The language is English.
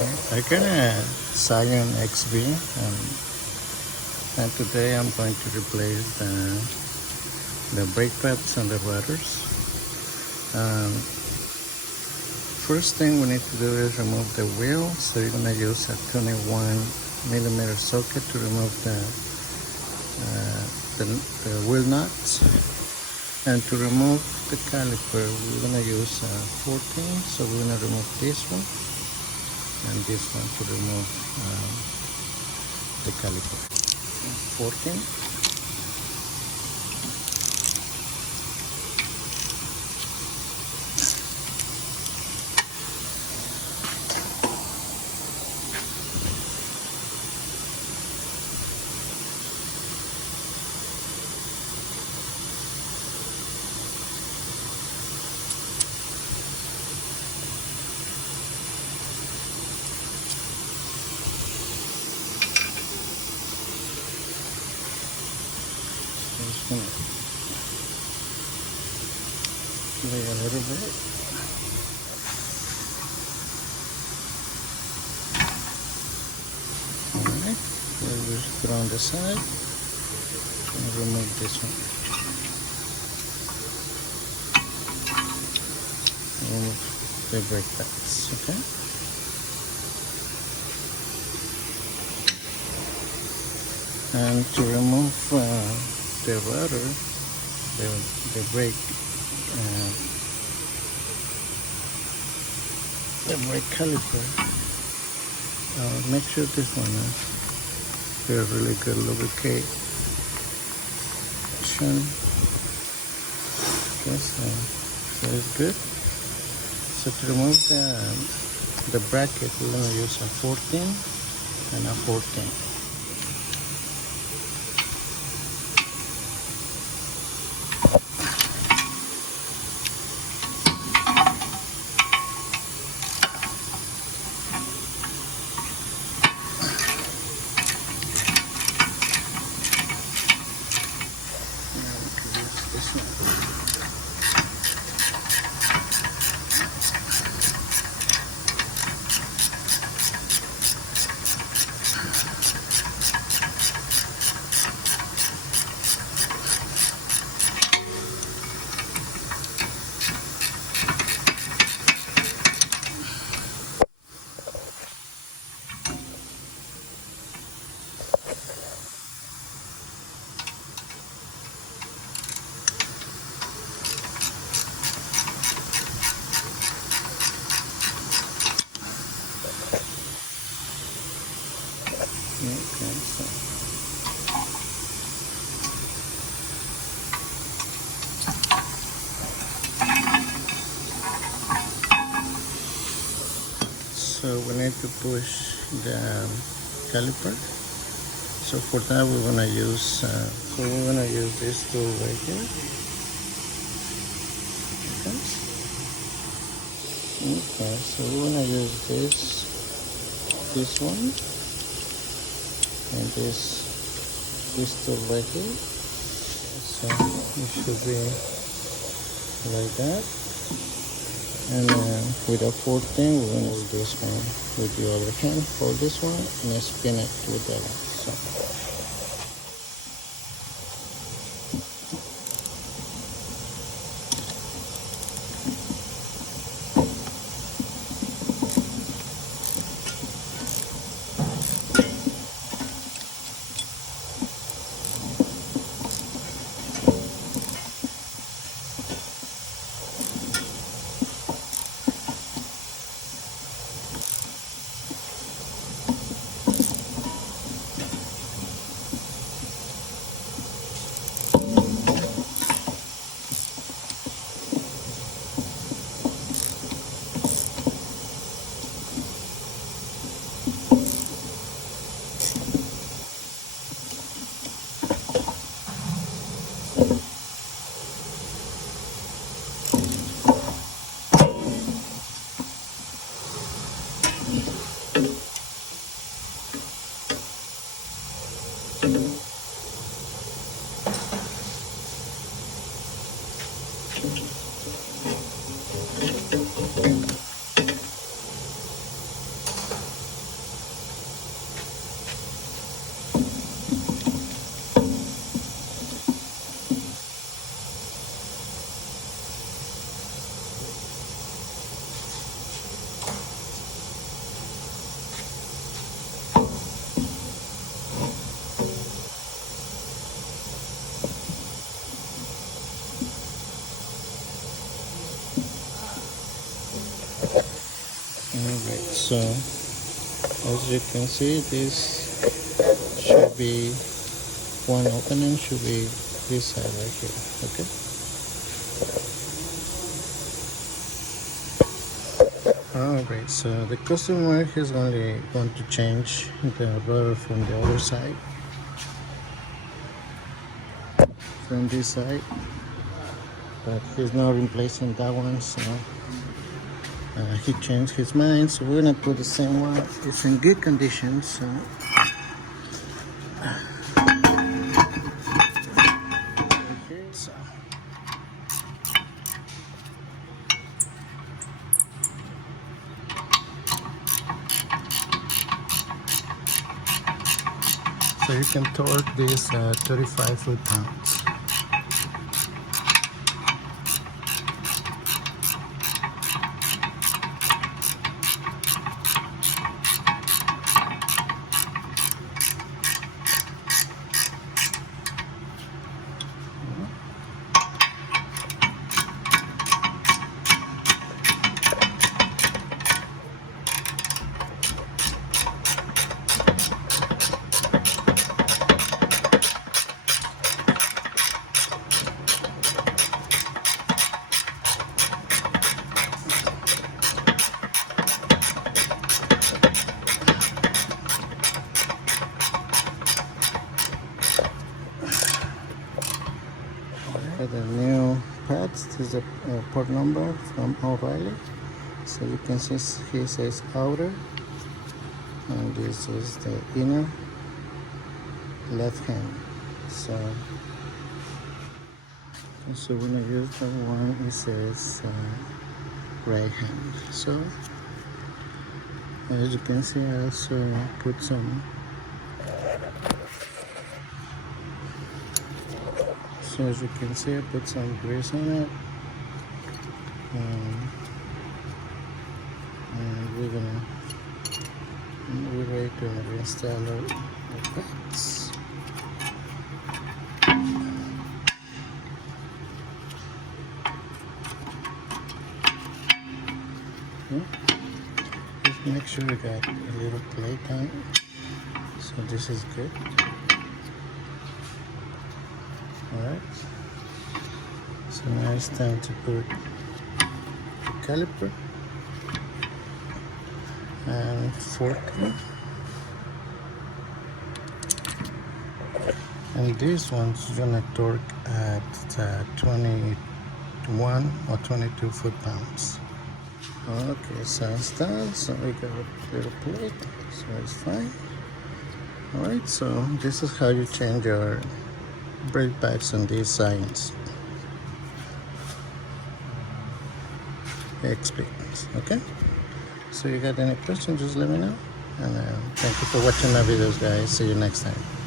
I got a SCION XB and today I'm going to replace the brake pads and the rotors. First thing we need to do is remove the wheel, so you're going to use a 21mm socket to remove the wheel nuts. And to remove the caliper, we're going to use 14, so we're going to remove this one and this one to remove the caliper. 14. Just gonna lay a little bit. Alright, we'll just put on the side and remove this one. Remove the brake pads, okay? And to remove the rotor, the brake caliper, make sure this one is a really good lubrication. Okay, so it's good. So to remove the bracket, we're going to use a 14 and a 14. So we need to push the caliper. So for that we're gonna use this tool right here. Okay, so we're gonna use this one and this tool right here. So it should be like that. And with a 14, we're going to do this one with the other hand. Hold this one and spin it with that one. So. Alright, so as you can see, this should be one opening, should be this side right here. Okay. Alright, so the customer is only going to change the rotor from the other side, from this side, but he's not replacing that one, so he changed his mind, so we're gonna put the same one. It's in good condition, so so you can torque this 35 foot-pounds. The new pads, this is the port number from O'Reilly. So you can see he says outer, and this is the inner left hand. So when I use the one, it says right hand. So as you can see, I also put some. So as you can see, I put some grease on it, and we're ready to install the pads. Just make sure you got a little plate on it. So this is good. Alright, so now it's time to put the caliper and 40, and this one's gonna torque at 21 or 22 foot-pounds. Okay, so it's done. So we got a little plate, so it's fine. Alright, so this is how you change your brake pads on these SCIONs XB. Okay, so you got any questions, just let me know, and thank you for watching my videos, guys. See you next time.